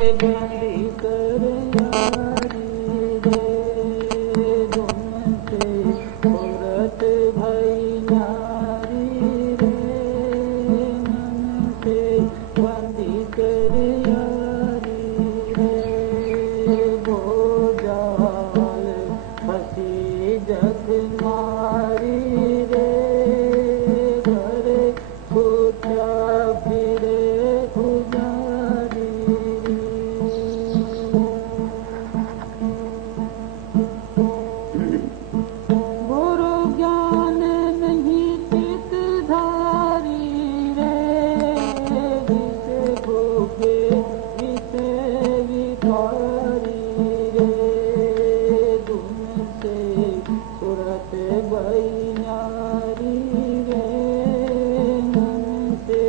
बंदी कर यारी रे धुन से सूरत भई नारी रे मन से बंदी कर यारी रे भोजाल फसी जग मारी रे घर छूटा फिरे गुजारी गुरु ज्ञान नहीं चित धारी रे विषे भूखे विषे विकारी रे धुन से सूरत भई नारी रे मन से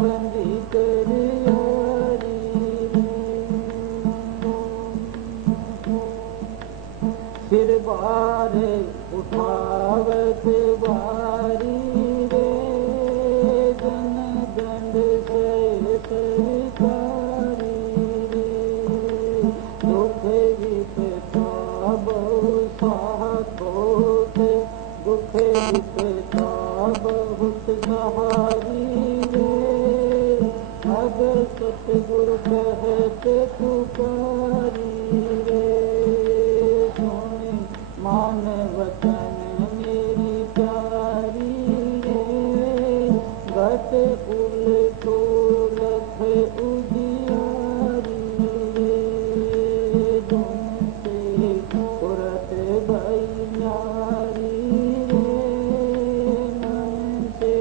बंदी कर यारी सिर बार उठावत बारी रे जन दंड से सरकारी रे दुख विपता बहु साथ होते दुख विपता बहुत सहारी रे अगर सतगुरु कहते पुकारी रे सोने मान वचन मेरी प्यारी रे गत कुल तो लख उजियारी रे धुन से सूरत भई नारी रे मन से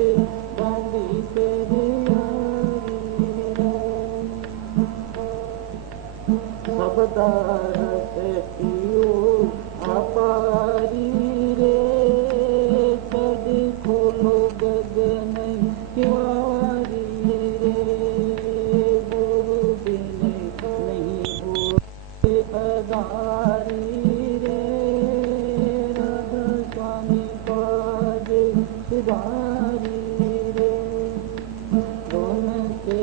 बंदी कर यारी सबदार से पियो अपारी रे सद खोलो गगन किवारी रे गुरु बिन नहीं हो अदारी रे राधा स्वामी पाद सुधारी रे धुन से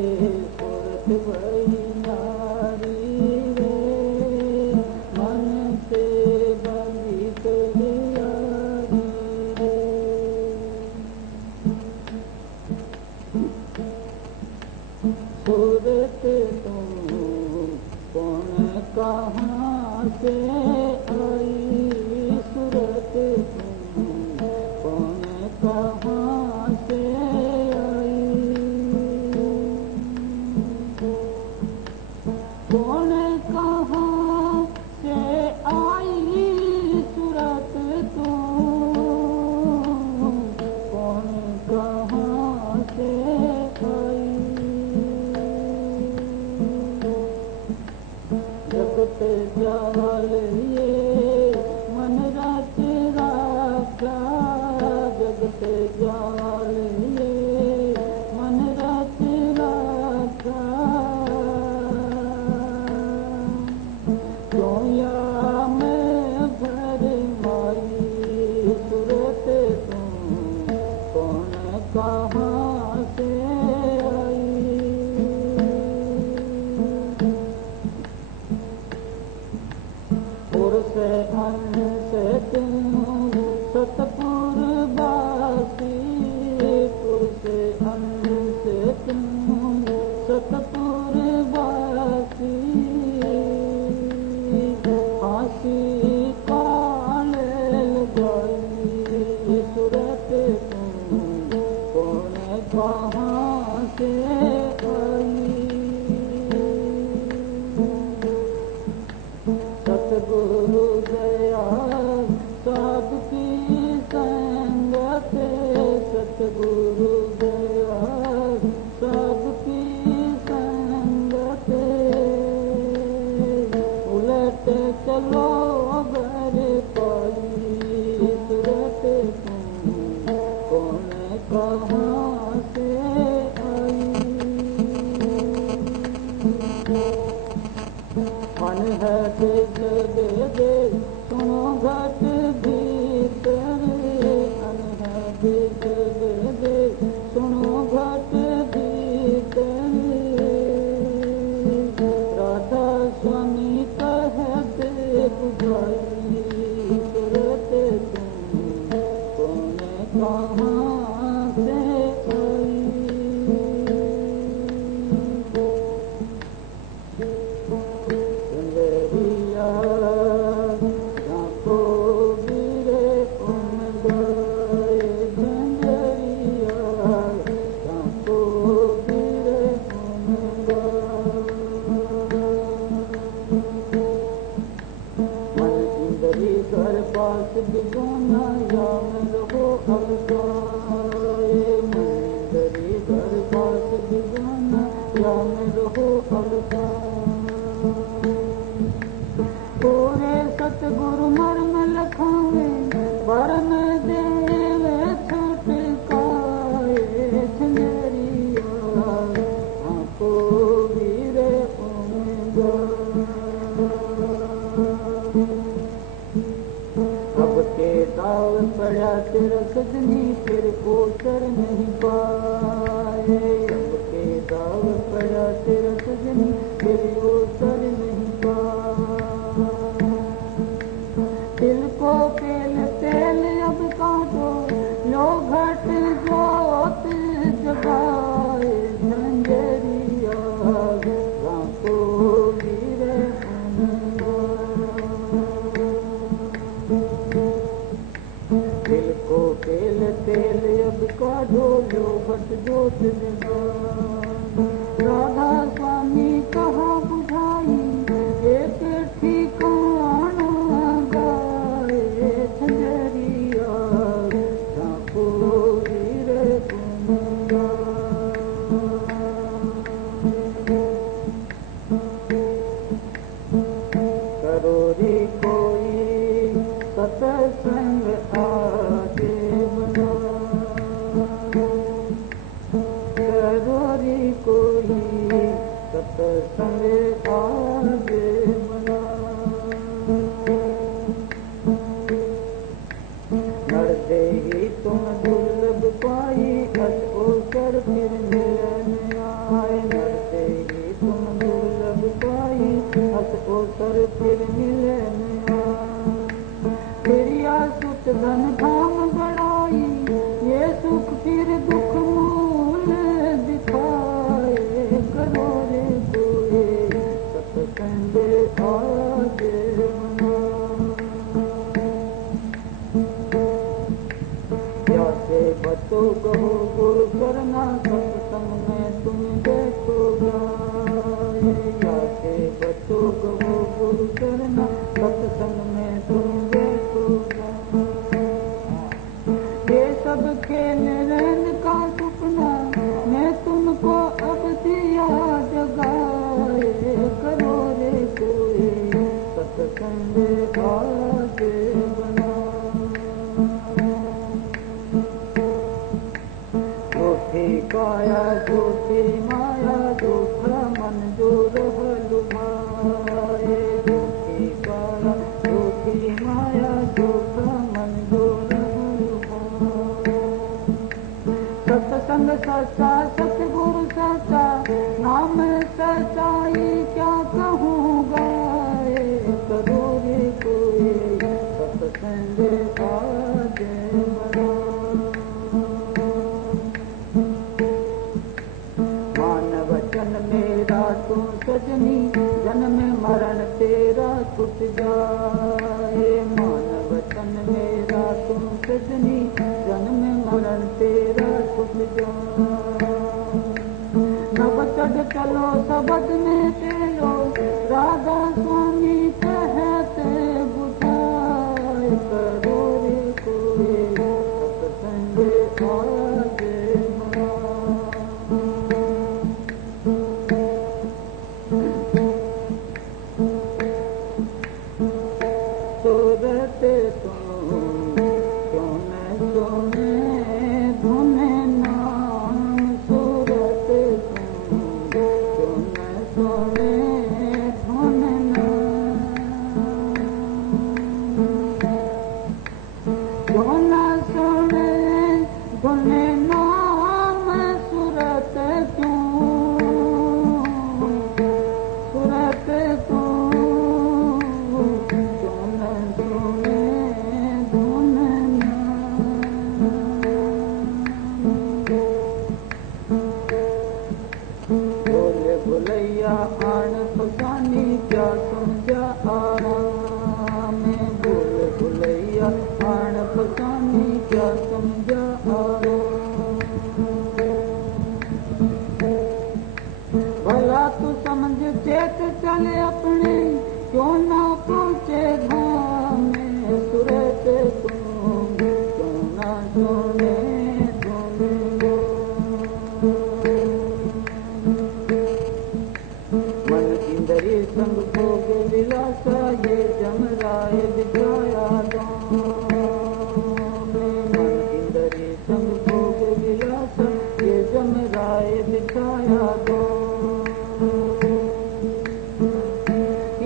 सूरत भई नारी रे मन से बंदी कर यारी रे सूरत तुम कौन कहाँ से आई सूरत तुम कौन कहाँ से आई कौन कहाँ से आई सूरत तुम कौन कहाँ से आई जगत जाल ये मन रच राखा जगत जाल ये मन रच राखा क्यों या मैं भर माई सूरत तुम कौन कहाँ से आई पुरुष अन से तुम सतपुर बासी पुरुष अन से तुम सतपुर बासी फांसी काल लगाई सूरत तुम कौन कहाँ से आई सतगुरु दया सबकी संगत सतगुरु दया सबकी संगत उलट चलो घर पाई सूरत तुम कौन कहाँ से आई मन है दे दे सुनो घट भीतर मन है दे सुनो घट भीतर अलका पूरे सतगुरु मर्म लखावे परम देव छुटकाए झंझरिया को वीर अब के दाव पड़ा तेरा सजनी फिर ओसर नहीं पाए अब के दाव पड़ा तेरा सजनी फिर ओसर नहीं पाए दिल को पेल तेल अब काटो लो घट जोत जगाए झंझरिया को वीर दिल को पेल तेल अब काटो लो घट जोत जगाए राधा स्वामी कहा बुझाई एक ठिकाना गाए झंझरिया झांको वीर करो रे कोई सत्संग आगे बना करो रे कोई सत्संग आगे बना मरते ही तुम दुर्लभ पाई अस ओकर फिर मिलन आए मरते ही तुम दुर्लभ पाई अस ओकर फिर मिलन आए फिर या सुख धन धाम बढ़ाई ये सुख फिर दुख मूल दिखाए करो रे कोई सत्संग आगे बना से बतो कहो गुरु करना सत्संग में तुम देखोगा से बतो कहो गुरु करना सत्संग में तुम देखोगा ये सब खेल रैन का सपना मैं तुमको अब दिया जगाए करो रे कोई सत्संग आगे बना काया झूठी माया झूठा मन जो रह लुभाए झूठी काया झूठी माया झूठा मन जो रह लुभाए सत्संग सच्चा सतगुरु सच्चा नाम सच्चाई क्या कहूँगा करो रे कोई सत्संग आगे बढ़ा मेरा तू सजनी जन्म मरण तेरा छुट जाए मान वचन मेरा तू सजनी जन्म मरण तेरा छुट जाए नव चढ़ चलो सबद में तेलो राधा स्वामी कहते बुझाए करो रे कोई सत्संग आगे सूरत धुन नाम सूरत धुन नाम सूरत सूरत भुलैया आन फसानी क्या समझा आराम बोल भुलैया आन फसानी क्या समझा आराम भला तू समझ चेत चले अपने क्यों ना पहुँचे धाम में सूरत क्यों ना सोने संग भोग विलासा ये जमराय बिछाया दाम मन इंद्री संग भोग विलासा ये जमराय बिछाया दाम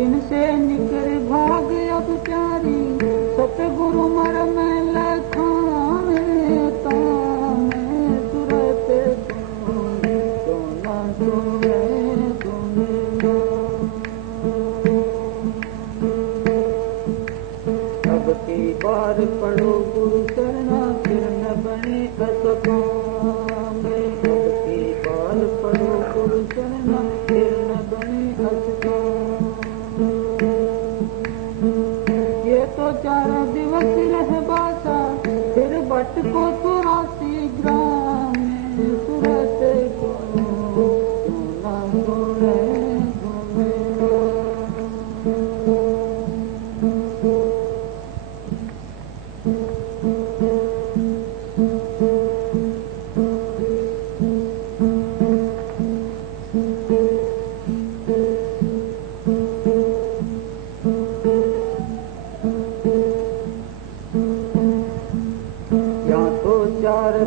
इनसे निकर भाग अब प्यारी सतगुरु मर में लखाने ताम सुरत तो न सुने अब की बार पढ़ो गुरु शरणा फिर न बने असकाम अब की बार पढ़ो गुरु शरणा फिर न बने असकाम ये तो 4 दिवस रह बासा फिर बट को 84 ग्राम सूरत को ना सुने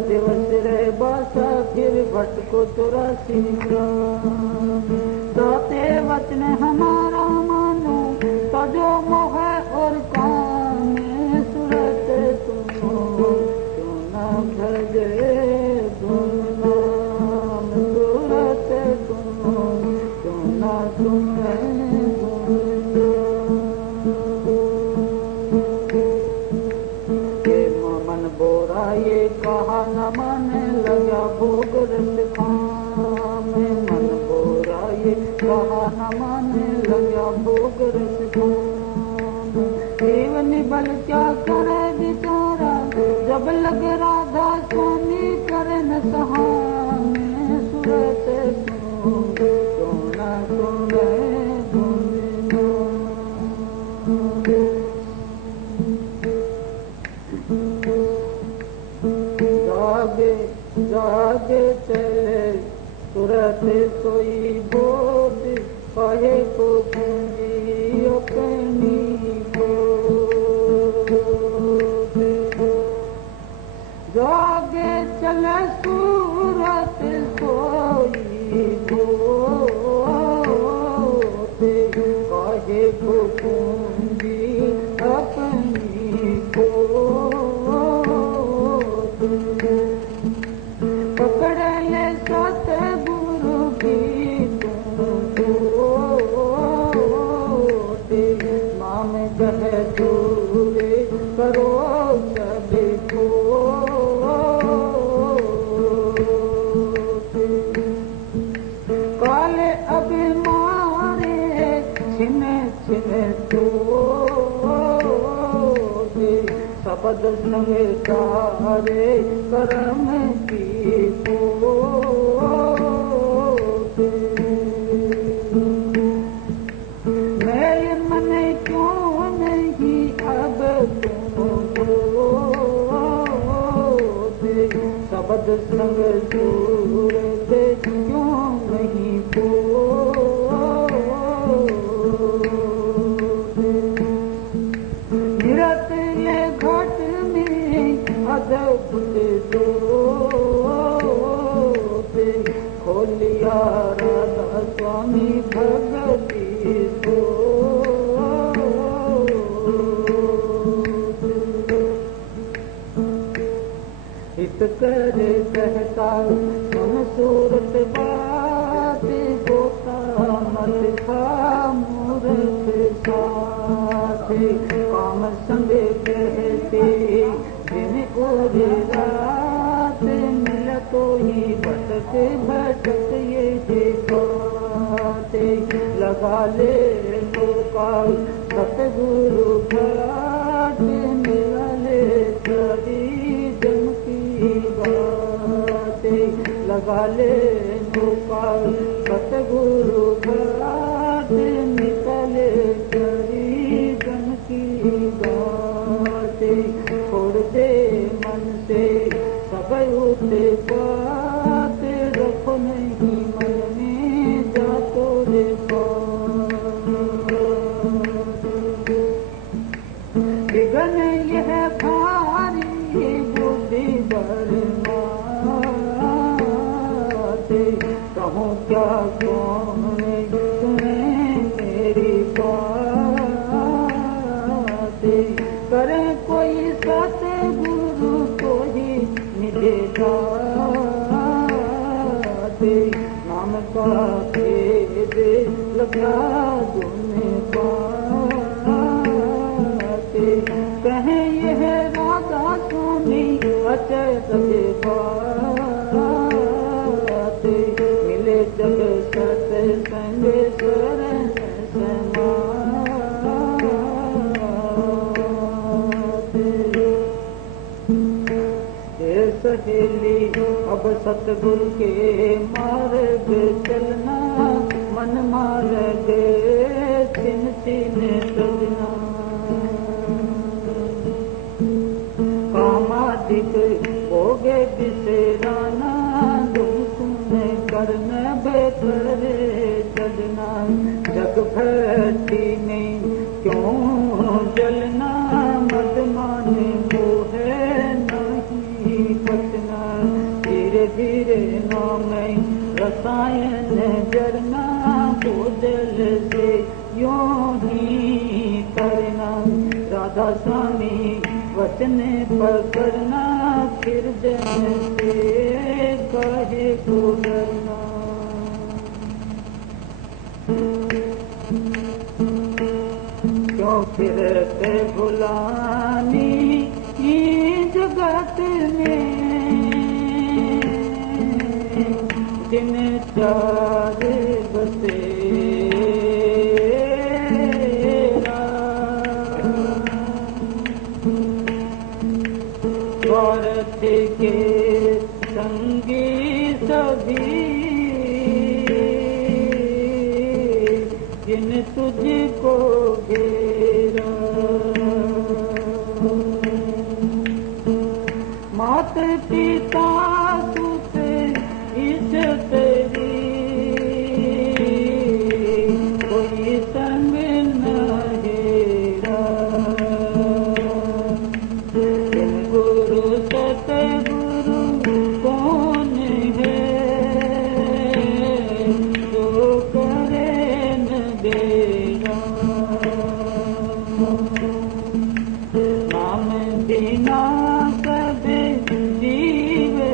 दिवस रे बासा फिर भट को 84 ग्राम दाते वचन हमारा मानो तजो मोह और काम सूरत तुम क्यों न भजे तुम नाम सूरत तुम क्यों न सुने ये कहा न माने लगा भोग रस खाम मन बोरा ये कहा न माने लगा भोग रस खाम जीवन बल क्या करे बेचारा जब लगे राधा स्वामी करे न सहाम सूरत क्यों न सुने जागे चले तुरत सोई बोध कहे को पूंजी अपनी बोध जागे चले सूरत सोई बोध कहे को पूंजी अपनी बोध पकड़ ले सतगुरु की नाम कहे दूरे करो सभी को काले अभिमारे छिने छिने तो शब्द संग तारे कर्म की मेरे मन क्यों नहीं अब शब्द संग सूरत क्यों नहीं निरत ले घट में अद्भुत खोलिया राधा स्वामी भगती को इत करे कहता मन सूरत बात होता मत खा मूर्ख साथ काम संग कहते दिन और रात मिल तो ही भटक भटक ये दिखाते लगा ले तो काल सतगुरु घाट मिला ले सभी जम की बातें लगा ले तो काल सतगुरु घाट निकले सभी जम की बातें छोड़ दे मन से सब उठे बात रखो नहीं मन में जा तो रे यादों में बाते कहे यह राधा स्वामी अचरज बाते मिले जब सत्संग शरण समाते सहेली अब सतगुरु के मार्ग चलना मन मार्ग छिन छिन चलना कामादिक भोगे बिसराना तुम करन बेकर चलना जग भट्टी में क्यों जलना मत माने मोहे नहीं पचना धीरे धीरे नाम रसायन जरना भोजल से यों ही करना राधा स्वामी वचन पकड़ना फिर जन से कहे को डरना क्यों फिरते भुलानी जगत में दिन चार बसे स्वार्थ के संगी सभी जिन तुझको घेरा मात पिता सुत इस तेरी कोई संग न हेरा गुरु सतगुरु कौन है जो करे न देगा नाम बिना सब जीवे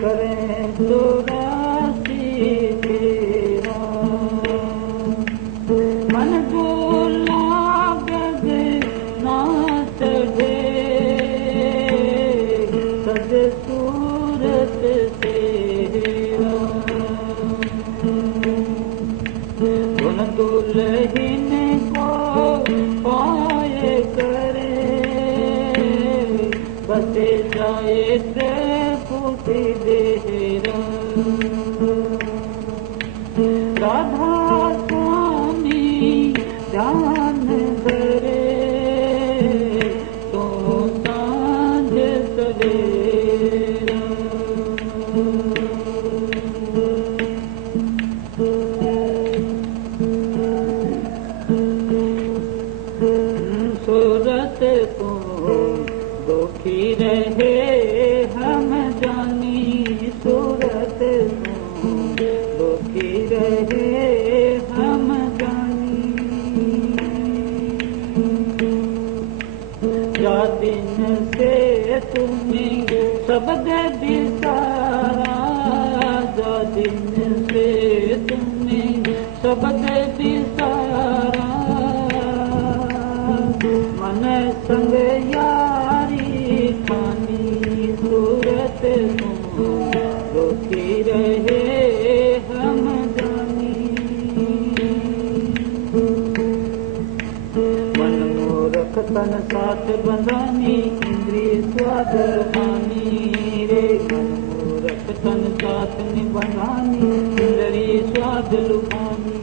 करें तो राशि तेरा मन बोला गग ना चढ़े सज सूरत तेरा उन दुल्हन को पाए करे बसे जाए त्रिपुटी देरा राधा स्वामी ध्यान धरे तो सांझ सवेरा सूरत को दुखी रहे हम जानी सूरत को दुखी रहे हम जानी या दिन से तुम्हें शब्द बिसारा जा दिन से तुम्हें शब्द बिसारा मन संग यारी खानी सूरत दुखी रहे हम जानी मन मूरख तन साथ बंधानी इंद्रिय स्वाद हानि रे मन मूरख तन साथ निबंधानी इंद्रिय स्वाद लुभानी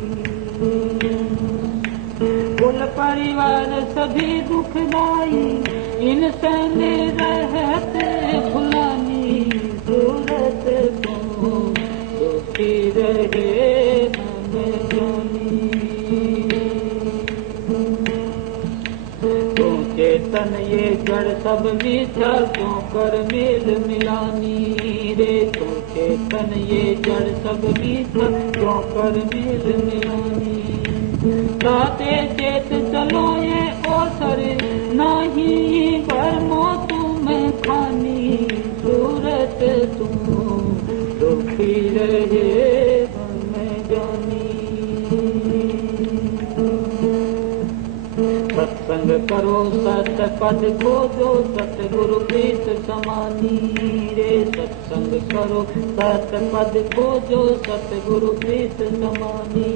कुल परिवार सभी दुखदाई इनसे रहते फुलानी सूरत को दुखी रहे हम जानी तो चेतन ये जड़ सब मिथ्या क्यों कर मेल मिलानी रे तो चेतन ये जड़ सब मिथ्या क्यों कर मेल मिलानी गाते चेत चलो ये ओसर नहीं बरमो तुम्हें खानी सूरत तुम दुखी रहे हमें सत्संग करो सत पद खोजो सतगुरु प्रीत समानी रे। सत्संग करो सत पद खोजो सतगुरु प्रीत समानी।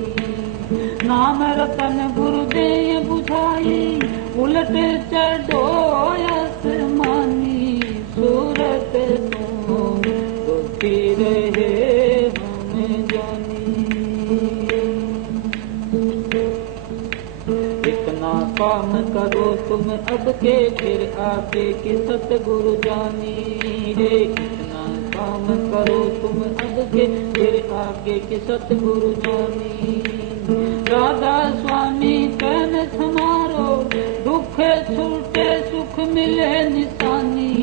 नाम रतन गुरु दे बुझाई उलट चढ़ो आसमानी। सूरत तू दुखी रहे हम जानी। इतना काम करो तुम अब के फिर आगे कि सतगुरु जानी रे। इतना काम करो तुम अब के फिर आगे कि सतगुरु जानी। राधा स्वामी तन समारो दुख छूटे सुख मिले निशानी।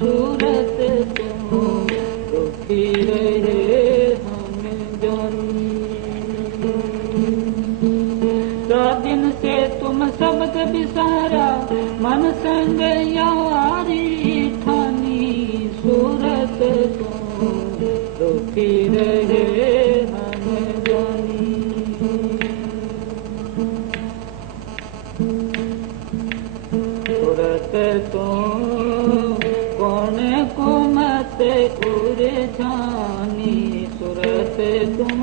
सूरत तुम दुखी रहे हम जानी। दिन से तुम शब्द बिसारा मन संग यारी ठानी। सूरत तुम दुखी रहे हम जानी। सूरत तुम कौन कुमत उरे जानी। सूरत तुम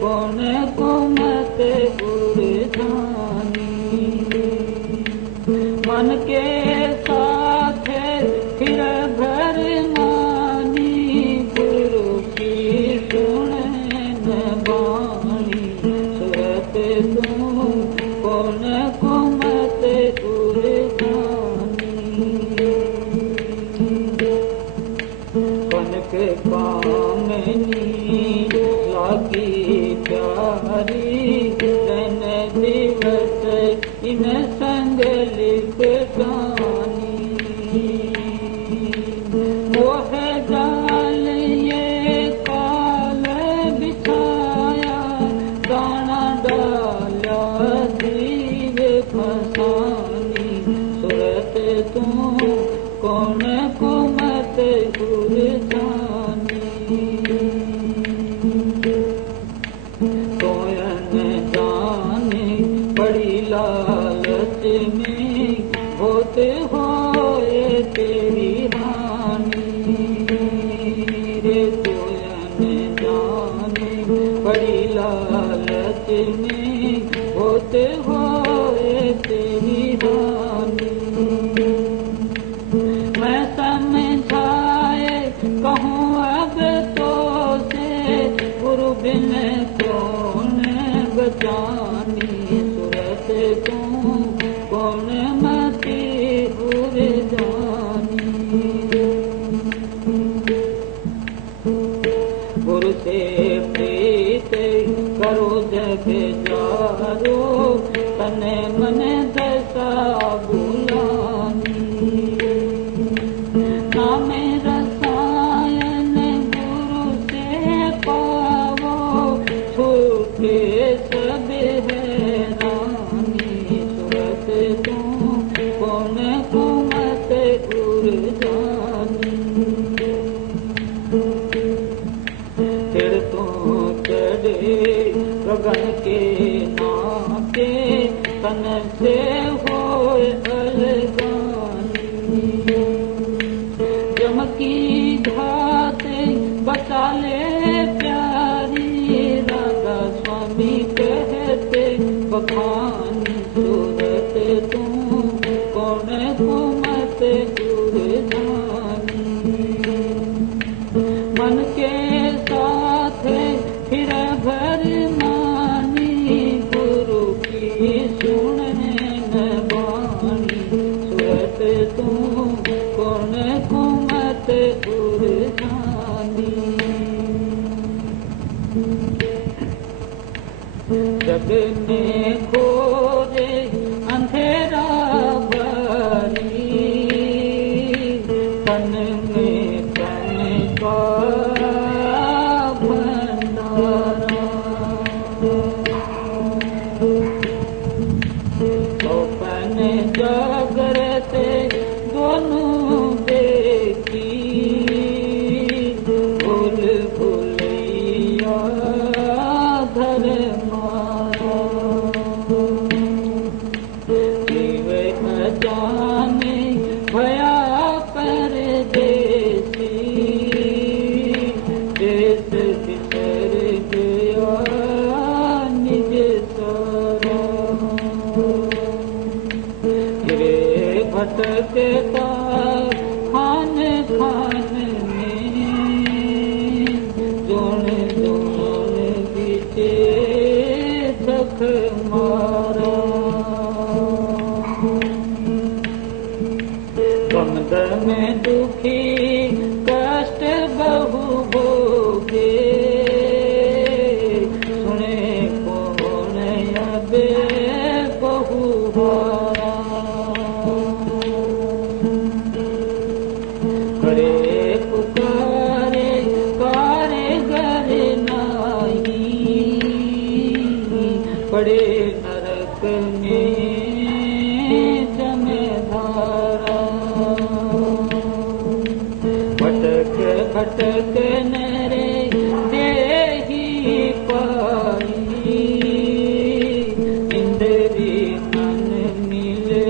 कौन कुमत उरे जानी। मन के साथ फिर घर मानी। गुरु की सुन बानी। सूरत तुम कौन कुमत उरे जानी। कनक कामनी लागी प्यारी दिन दिवस इन संग लिख गानी। मोह जाल ये काल बिछाया दाना डाला जीव फसानी। सूरत तुम कौन कुमत गुर जानी। सोयन जाने बड़ी लालच में होते होए तेरी हानि रे। सोयन जाने बड़ी लालच में होते होए तेरी हानि। मैं समझाए कहूँ अब तो से गुरु बिन कौन बचानी। सूरत तुम कौन मति उर जानी। गुरु से प्रीत करो जग जारो तन मन दशा बुलानी। नाम रसायन गुरु से पावो छूटे सब हैरानी। सूरत तुम कौन कुमत उर जानी। फिर तो चढ़े गगन के नाके तन से हो अलगानी। चमकी घात बचा ले प्यारी राधा स्वामी कहते बखानी। सूरत तुम कौन कुमत उर जानी। मन के साथ फिर भर मानी। गुरु की सुन बानी। सूरत तुम कौन कुमत उर जानी। जग में खोजे अंधेरा भरी तन में तन का भंडारा। स्वप्न जागृत दोनों देखी भूल भूलैया घर मारा। पड़े नरक में जमे धारा। भटक भटक नरे देही पाई, इंद्री मन मिले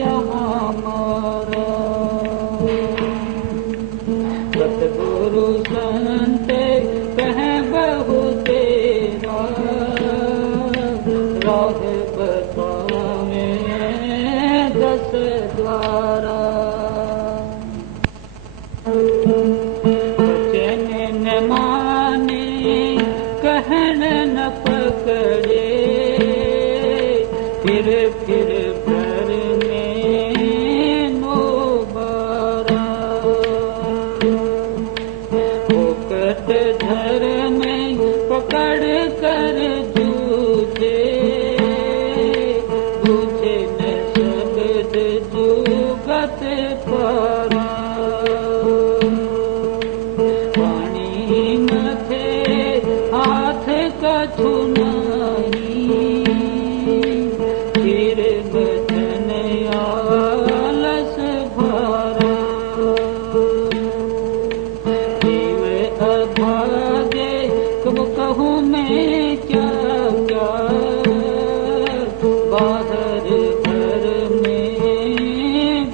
यहाँ मारा। सतगुरु संत कह बहु तेरा, राह बतावे 10 द्वारा। वचन न माने कहन न पकड़े, फिर भर में नो बारा। फोकट धर में पकड़ कर जूझे, बूझे न शब्द जुगत पारा। पानी मथे हाथ कछु नहीं, फिर बचन आलस भरा। जीव अभागे कब कहूँ मैं क्या क्या, बाहर घर में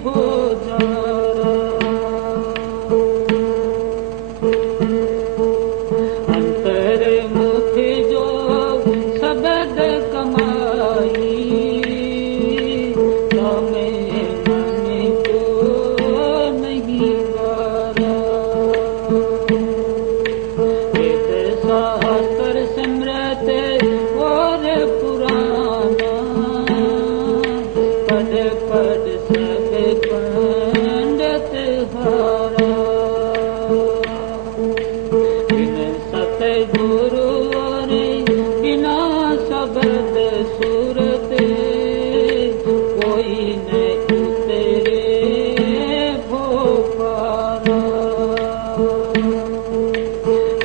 गुजारा। अंतर्मुख जो शब्द कमाई, तमें मन को नहीं गारा। वेद शास्त्र समृत और पुराना, पद पद सब पंडित हारा। बिन सतगुरु और बिना शब्द सूरत, कोई न उतरे भोपारा।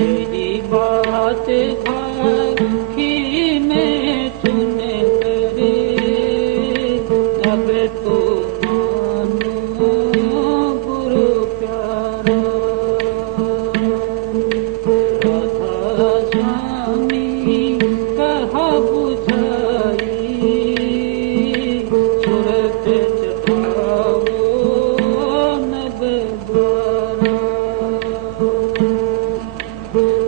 यही बात आँखी में सुन करे, अब तो मानो गुरु प्यारा। राधा स्वामी कहा बुझाई, सुरत जगाओ नव द्वारा।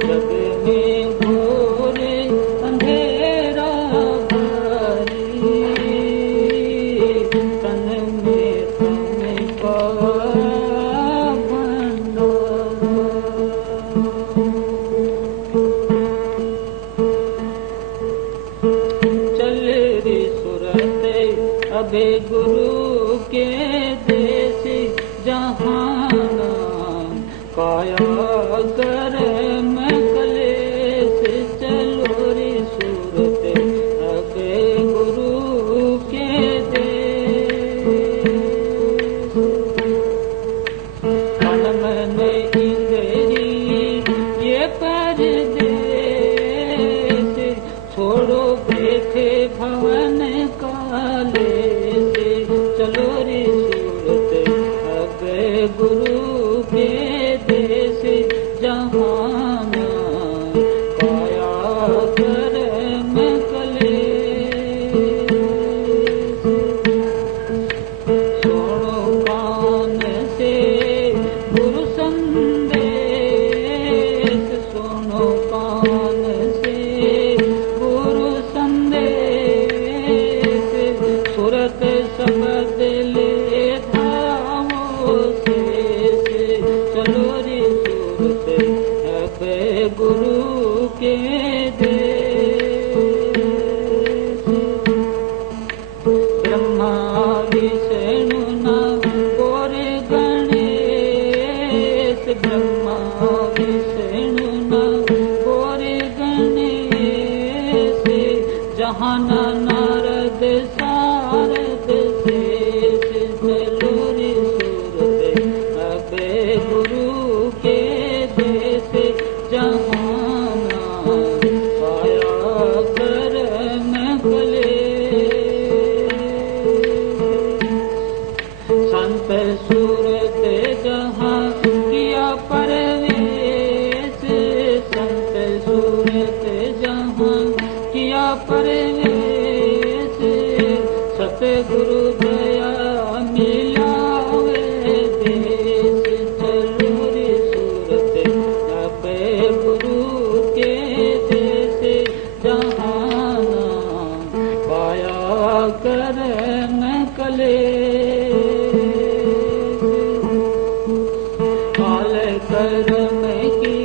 जग में घोर अंधेरा भारी, तन में तम का भंडारा। चल रे सुरत अबे गुरु के देश, जहाँ नाम काया कर्म कलेश। चलो रे सूरत अबे गुरु के देश, मन मन इंद्री ये परदेश। छोड़ो देखे भवन काले से, चलो रे सूरत अबे गुरु के देश, जहाँ काया कर्म कलेश। सुनो कान से गुरु संदेश, सुनो कान से गुरु संदेश। सुरत शब्द ले धामो शेष, चलो रे सूरत अबे गुरु के देश। ब्रह्मा विष्णु नाम गौर गणेश, ब्रह्मा विष्णु नाम गौर गणेश। जहाँ नारद सारद शेष, चलो रे सूरत अबे गुरु के देश, जहाँ काया कर्म परवेश सतगुरु दया मिलावे देश चलो रे सूरत अपे गुरु के देश जहाना पाया करम कले काल करम की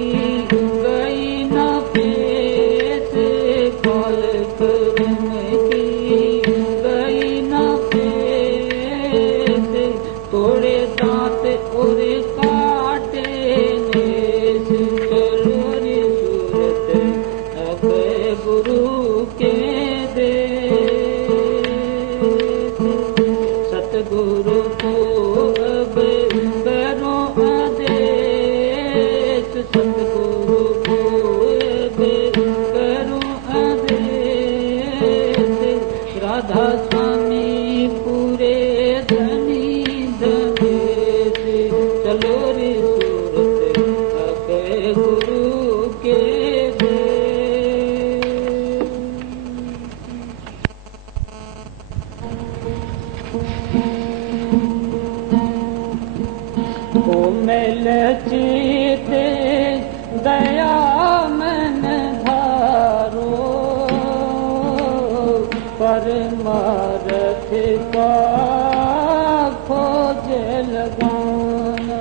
गई न पेश काल करम की गई न पेश तोड़े दांत और काटे नेश चलो रे सूरत अब गुरु के देश सतगुरु को अब करो आदेश सतगुरु को अब करो आदेश राधा स्वामी पूरे धनी धनेश चलो रे सूरत अब गुरु के कोमल चिते दया मन धारो परमार्थ का खोज लगाना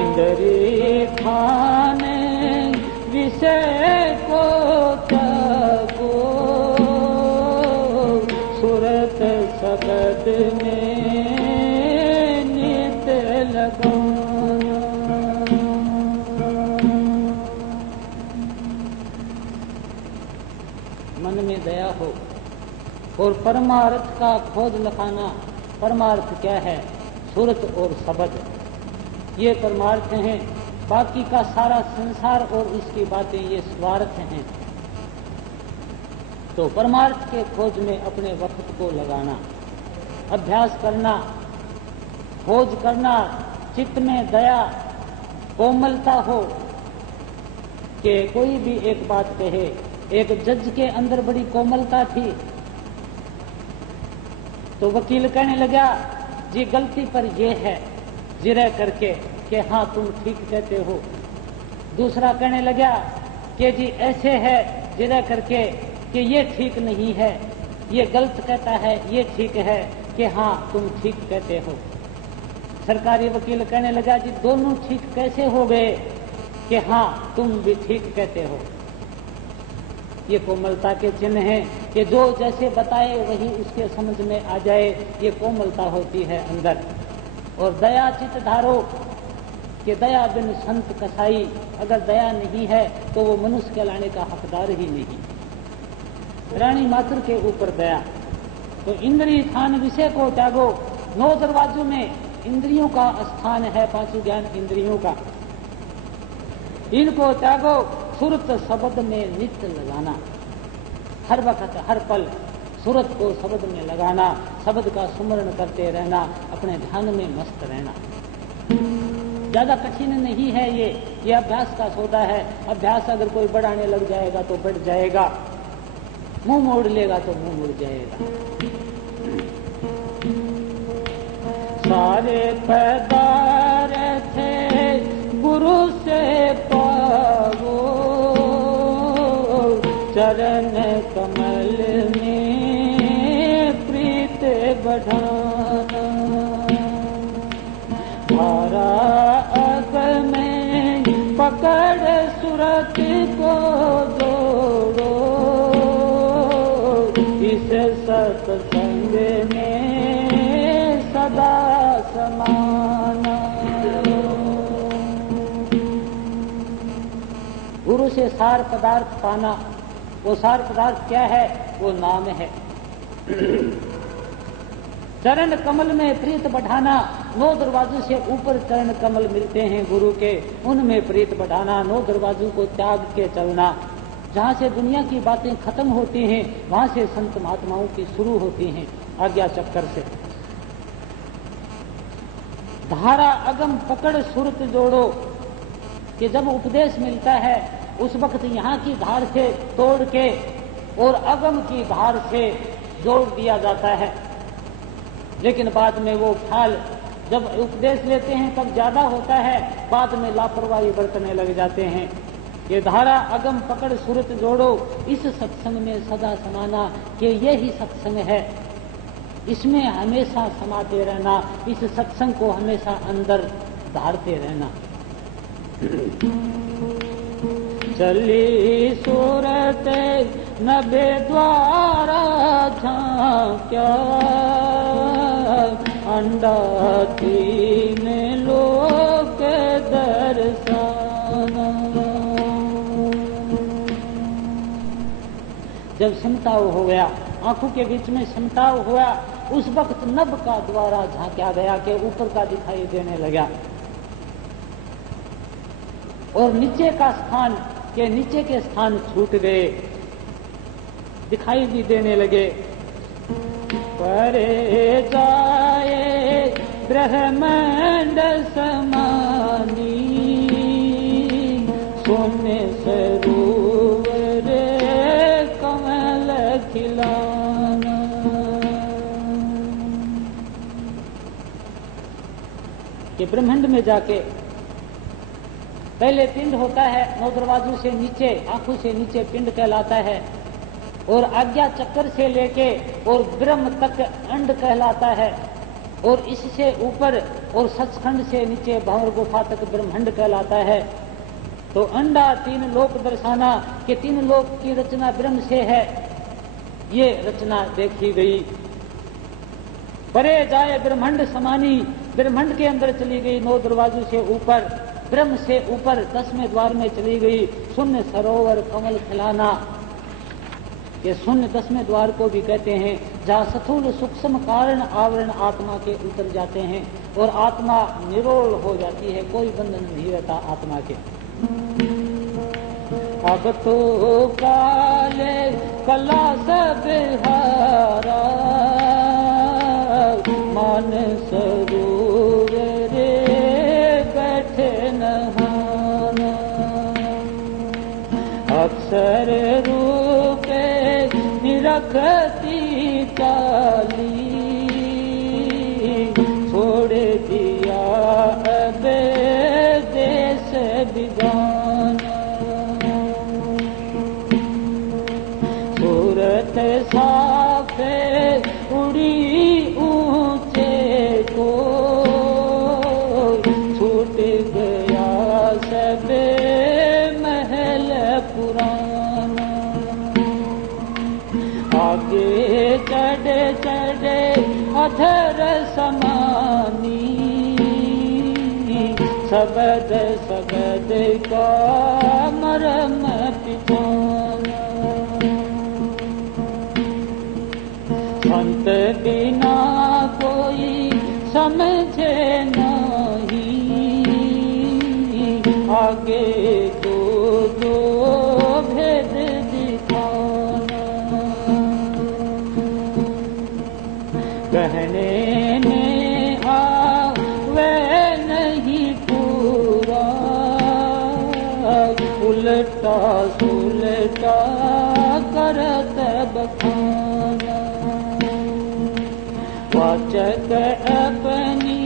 इंद्री खाने विषय को त्यागो सूरत शब्द में नित लगाना मन में दया हो और परमार्थ का खोज लगाना। परमार्थ क्या है? सूरत और शब्द, ये परमार्थ हैं। बाकी का सारा संसार और इसकी बातें ये स्वार्थ हैं। तो परमार्थ के खोज में अपने वक्त को लगाना, अभ्यास करना, खोज करना, चित्त में दया कोमलता हो कि कोई भी एक बात कहे। एक जज के अंदर बड़ी कोमलता थी तो वकील कहने लगा जी गलती पर ये है, जिरह करके कि हाँ तुम ठीक कहते हो। दूसरा कहने लगा कि जी ऐसे है, जिरह करके कि ये ठीक नहीं है, ये गलत कहता है, ये ठीक है कि हाँ तुम ठीक कहते हो। सरकारी वकील कहने लगा जी दोनों ठीक कैसे हो गए कि हाँ तुम भी ठीक कहते हो। ये कोमलता के चिन्ह हैं कि जो जैसे बताए वही उसके समझ में आ जाए, ये कोमलता होती है अंदर। और दया चित धारो कि दया बिन संत कसाई, अगर दया नहीं है तो वो मनुष्य कहलाने का हकदार ही नहीं। रानी माथुर के ऊपर दया। तो इंद्रिय स्थान विषय को त्यागो। 9 दरवाजों में इंद्रियों का स्थान है, 5 ज्ञान इंद्रियों का, इनको त्यागो। सुरत शब्द में नित्य लगाना, हर वक्त हर पल सुरत को शब्द में लगाना, शब्द का सुमरण करते रहना, अपने ध्यान में मस्त रहना। ज्यादा कठिन नहीं है ये अभ्यास का सौदा है। अभ्यास अगर कोई बढ़ाने लग जाएगा तो बढ़ जाएगा, मुंह मोड़ लेगा तो मुंह मुड़ जाएगा। सारे पदार्थ गुरु से पावो, चरण कमल में प्रीत बढ़ाना। धारा अगर में पकड़ सुरत को जोड़ो, इस सत्संग में सदा समाना। गुरु से सार पदार्थ पाना। वो सार पदार्थ क्या है? वो नाम है। चरण कमल में प्रीत बढ़ाना। 9 दरवाजों से ऊपर चरण कमल मिलते हैं गुरु के, उनमें प्रीत बढ़ाना। 9 दरवाजों को त्याग के चलना। जहाँ से दुनिया की बातें खत्म होती हैं वहाँ से संत महात्माओं की शुरू होती हैं, आज्ञा चक्कर से। धारा अगम पकड़ सुरत जोड़ो। कि जब उपदेश मिलता है उस वक्त यहाँ की धार से तोड़ के और अगम की धार से जोड़ दिया जाता है, लेकिन बाद में वो ख्याल जब उपदेश लेते हैं तब ज्यादा होता है, बाद में लापरवाही बरतने लग जाते हैं। ये धारा अगम पकड़ सूरत जोड़ो, इस सत्संग में सदा समाना, कि ये ही सत्संग है, इसमें हमेशा समाते रहना, इस सत्संग को हमेशा अंदर धारते रहना। चली सूरत नबे द्वारा झांक्या, अंडा तीन लोक दर्शना। जब समताव हो गया, आंखों के बीच में समताव हुआ, उस वक्त नभ का द्वारा झांका गया कि ऊपर का दिखाई देने लगा, और नीचे का स्थान के नीचे के स्थान छूट गए, दिखाई भी देने लगे। परे जाए ब्रह्मांड समानी, सोने सरोवर कमल खिलाना। कि ब्रह्मांड में जाके पहले पिंड होता है, 9 दरवाजों से नीचे, आंखों से नीचे पिंड कहलाता है, और आज्ञा चक्कर से लेके और ब्रह्म तक अंड कहलाता है, और इससे ऊपर और सचखंड से नीचे भंवर गुफा तक ब्रह्मांड कहलाता है। तो अंडा तीन लोक दर्शाना, कि 3 लोक की रचना ब्रह्म से है, ये रचना देखी गई। परे जाए ब्रह्मांड समानी, ब्रह्मांड के अंदर चली गई, 9 दरवाजों से ऊपर, ब्रह्म से ऊपर 10वें द्वार में चली गई। शून्य सरोवर कमल खिलाना, ये शून्य 10वें द्वार को भी कहते हैं, जहाँ स्थूल सूक्ष्म कारण आवरण आत्मा के उतर जाते हैं और आत्मा निरोल हो जाती है, कोई बंधन नहीं रहता आत्मा के। अब तो काले कला सब हारा, मान सरोवर बैठे नहाना। अक्षर रूपे निरखती चाली, छोड़ दिया अब देश बिगाना। सूरत साफे उड़ी ऊंचे को, छूट गया सब महल पुराना। आगे चढ़े चढ़े अधर समानी, सबद सबद का मरम पिछाना। संत बिना कोई समझे नहीं, आगे तो दो भेद दिखाना। कहने में आवे नहीं पूरा, उल्टा सुलटा करत बखाना। वाचक अपनी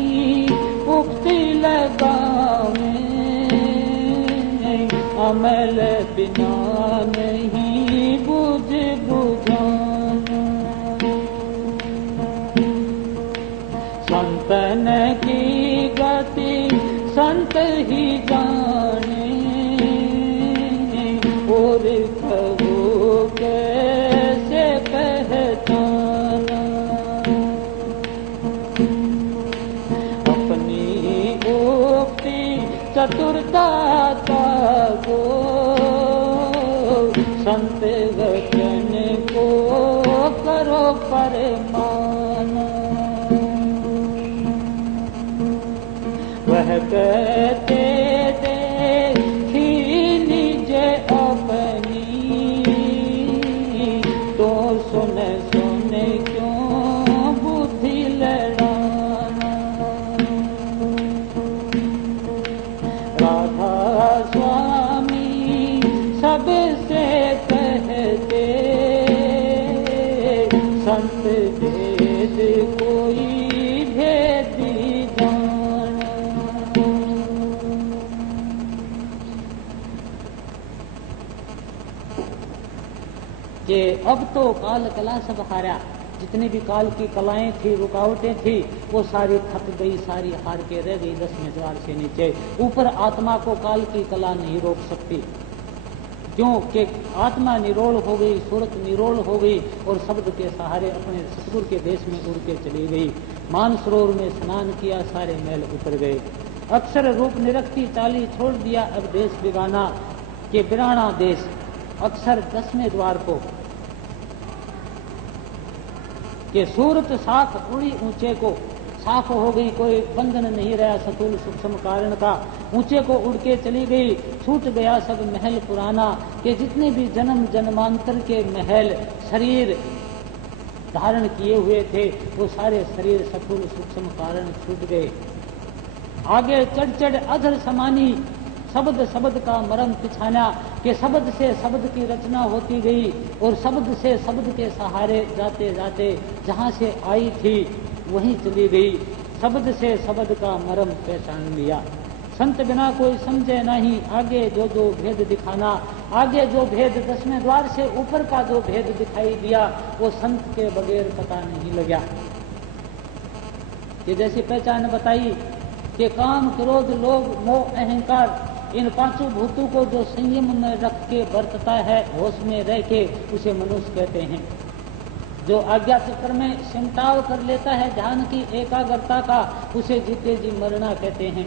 उक्ति लगावे, अमल बिना नहीं बुझ बुझाना। संतन की गति संत ही जाने, और कहो कैसे पहचाना। अपनी उक्ति चतुरता को, संत वचन को करो परमाना। वह कहते देखी निज अपनी, तो सुन सुन क्यों बुद्धि लड़ाना। राधा कि अब तो काल कला सब हारा, जितनी भी काल की कलाएं थी, रुकावटें थी, वो सारी थक गई, सारी हार के रह गई 10वें द्वार से नीचे। ऊपर आत्मा को काल की कला नहीं रोक सकती, क्योंकि आत्मा निरोल हो गई, सूरत निरोल हो गई और शब्द के सहारे अपने सतगुरु के देश में उड़ के चली गई। मानसरोवर में स्नान किया, सारे मैल उतर गए। अक्षर रूप निरक्ति चाली छोड़ दिया, अब देश बिगाना के बिराना देश। अक्षर 10वें द्वार को कि सूरत साख उड़ी ऊंचे को, साफ हो गई, कोई बंधन नहीं रहा सतुल सूक्ष्म कारण का, ऊंचे को उड़ के चली गई। छूट गया सब महल पुराना, कि जितने भी जन्म जन्मांतर के महल शरीर धारण किए हुए थे, वो सारे शरीर सतुल सूक्ष्म कारण छूट गए। आगे चढ़ चढ़ अधर समानी, शब्द शब्द का मरम पिछाना, कि शब्द से शब्द की रचना होती गई और शब्द से शब्द के सहारे जाते जाते जहां से आई थी वहीं चली गई। शब्द से शब्द का मरम पहचान लिया। संत बिना कोई समझे नहीं, आगे जो जो भेद दिखाना। आगे जो भेद 10वें द्वार से ऊपर का जो भेद दिखाई दिया, वो संत के बगैर पता नहीं लगा। कि जैसी पहचान बताई कि काम, क्रोध, लोभ, मोह, अहंकार, इन पांचों भूतों को जो संयम में रख के बरतता है, होश में रह के, उसे मनुष्य कहते हैं। जो आज्ञा चक्र में सिमटाव कर लेता है ध्यान की एकाग्रता का, उसे जीते जी मरना कहते हैं।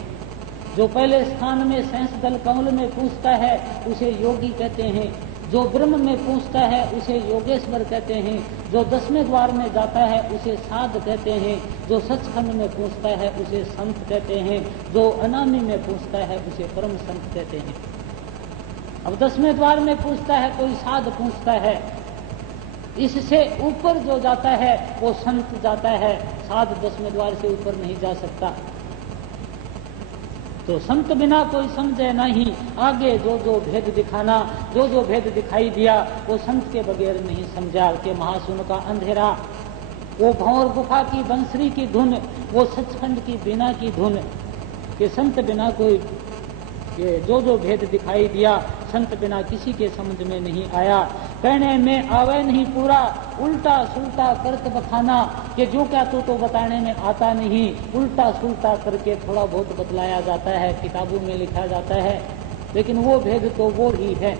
जो पहले स्थान में सहस दल कमल में पूछता है, उसे योगी कहते हैं। जो ब्रह्म में पूछता है, उसे योगेश्वर कहते हैं। जो 10वें द्वार में जाता है, उसे साध कहते हैं। जो सचखंड में पूछता है, उसे संत कहते हैं। जो अनामी में पूछता है, उसे परम संत कहते हैं। अब 10वें द्वार में पूछता है, कोई साध पूछता है। इससे ऊपर जो जाता है वो संत जाता है, साध 10वें द्वार से ऊपर नहीं जा सकता। तो संत बिना कोई समझे नहीं, आगे जो जो भेद दिखाना, जो जो भेद दिखाई दिया वो संत के बगैर नहीं समझा। कि महाशून्य का अंधेरा, वो भंवर गुफा की बंसरी की धुन, वो सचखंड की बीना की धुन। कि संत बिना कोई, जो जो भेद दिखाई दिया संत बिना किसी के समझ में नहीं आया। कहने में आवे नहीं पूरा, उल्टा सुल्टा करके बखाना। कि जो क्या तो बताने में आता नहीं, उल्टा सुल्टा करके थोड़ा बहुत बतलाया जाता है, किताबों में लिखा जाता है, लेकिन वो भेद तो वो ही है।